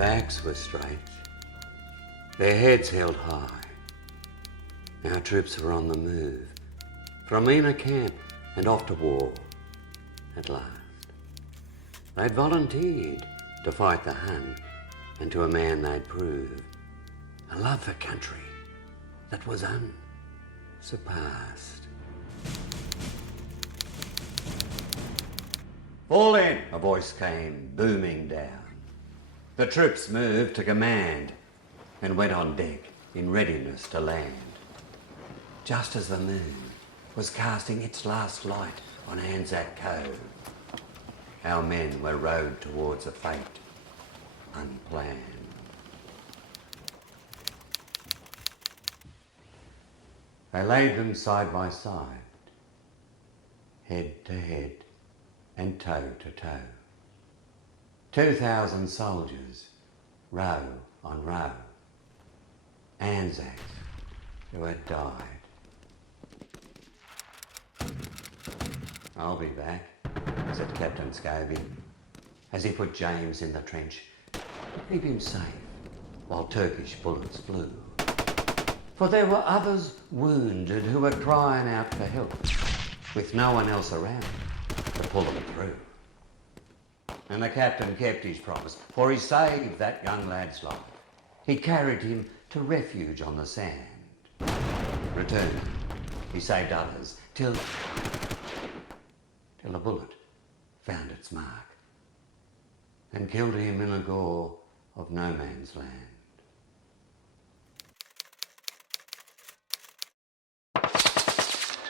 backs were straight, their heads held high. Our troops were on the move, from inner camp and off to war at last. They'd volunteered to fight the Hun, and to a man they'd prove a love for country that was unsurpassed. "Fall in," a voice came booming down. The troops moved to command and went on deck in readiness to land. Just as the moon was casting its last light on Anzac Cove, our men were rowed towards a fate unplanned. They laid them side by side, head to head and toe to toe. 2,000 soldiers, row on row. Anzacs who had died. "I'll be back," said Captain Scobie, as he put James in the trench to keep him safe while Turkish bullets flew. For there were others wounded who were crying out for help, with no one else around to pull them through. And the captain kept his promise, for he saved that young lad's life. He carried him to refuge on the sand. Returned, he saved others till a bullet found its mark and killed him in a gore of no man's land.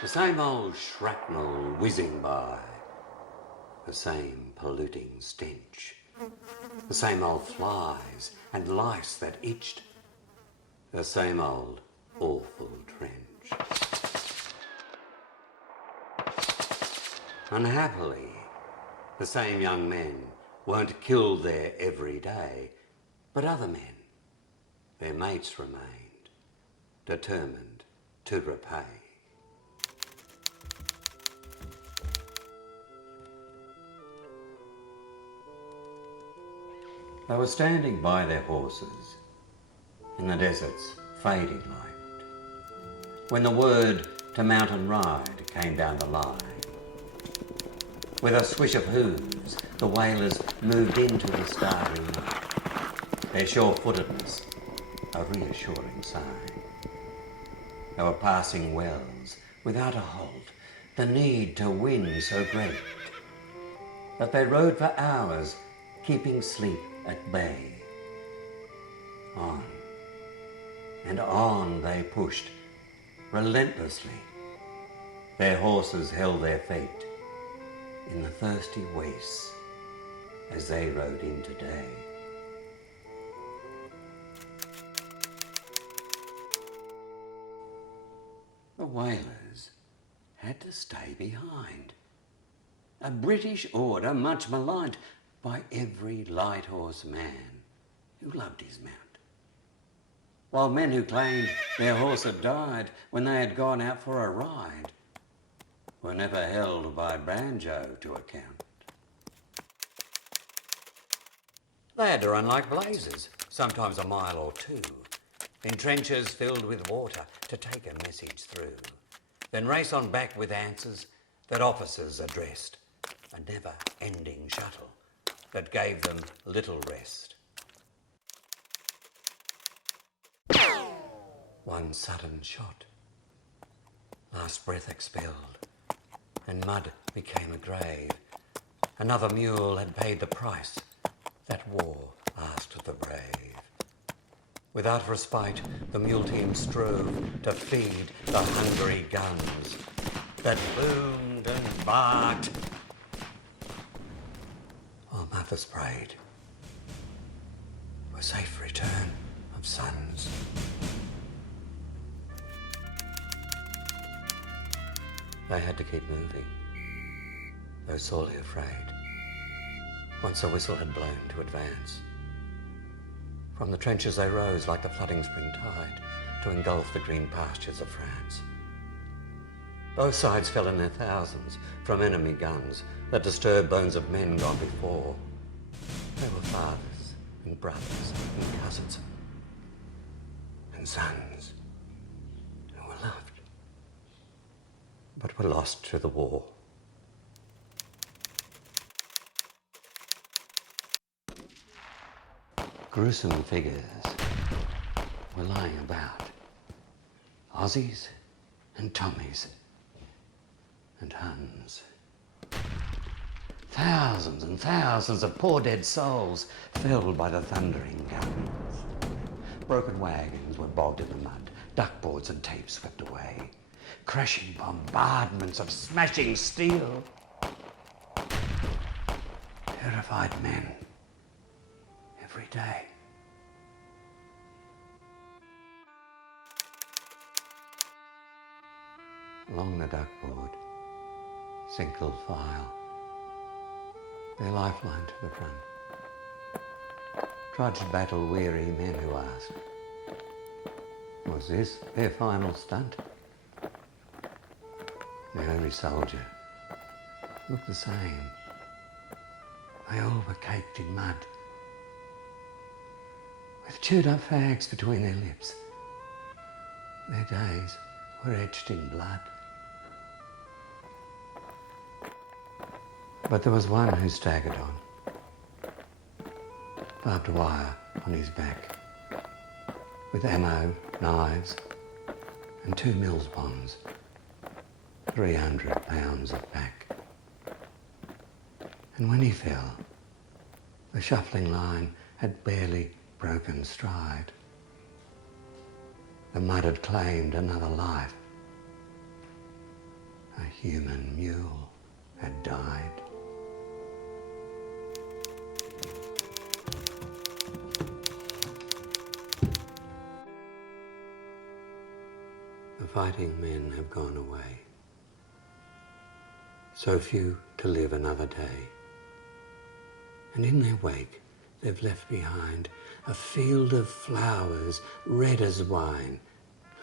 The same old shrapnel whizzing by, the same polluting stench, the same old flies and lice that itched, the same old awful trench. Unhappily, the same young men weren't killed there every day, but other men, their mates, remained, determined to repay. They were standing by their horses in the desert's fading light when the word to mount and ride came down the line. With a swish of hooves, the whalers moved into the starry night, their sure-footedness a reassuring sign. They were passing wells without a halt, the need to win so great that they rode for hours, keeping sleep at bay. On and on they pushed, relentlessly. Their horses held their fate in the thirsty wastes as they rode into day. The whalers had to stay behind. A British order much maligned by every light horse man who loved his mount. While men who claimed their horse had died when they had gone out for a ride were never held by banjo to account. They had to run like blazes, sometimes a mile or two, in trenches filled with water to take a message through, then race on back with answers that officers addressed, a never-ending shuttle that gave them little rest. One sudden shot, last breath expelled, and mud became a grave. Another mule had paid the price that war asked of the brave. Without respite, the mule team strove to feed the hungry guns that boomed and barked while mothers prayed for safe return of sons. They had to keep moving, though sorely afraid, once a whistle had blown to advance. From the trenches they rose like the flooding spring tide to engulf the green pastures of France. Both sides fell in their thousands from enemy guns that disturbed bones of men gone before. They were fathers and brothers and cousins and sons who were loved but were lost to the war. Gruesome figures were lying about, Aussies and Tommies and Huns. Thousands and thousands of poor dead souls felled by the thundering guns. Broken wagons were bogged in the mud, duckboards and tapes swept away. Crashing bombardments of smashing steel. Terrified men every day. Along the duckboard, single file, their lifeline to the front. Trudged battle-weary men who asked, was this their final stunt? Every soldier looked the same. They all were caked in mud, with chewed up fags between their lips. Their days were etched in blood. But there was one who staggered on, barbed wire on his back, with ammo, knives, and 2 Mills bombs, 300 pounds of pack. And when he fell, the shuffling line had barely broken stride. The mud had claimed another life. A human mule had died. The fighting men have gone away. So few to live another day. And in their wake, they've left behind a field of flowers, red as wine,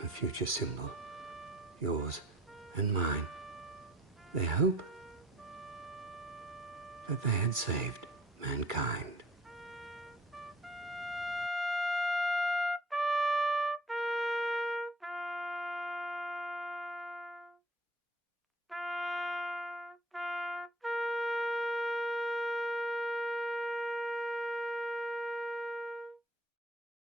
a future symbol, yours and mine. They hope that they had saved mankind.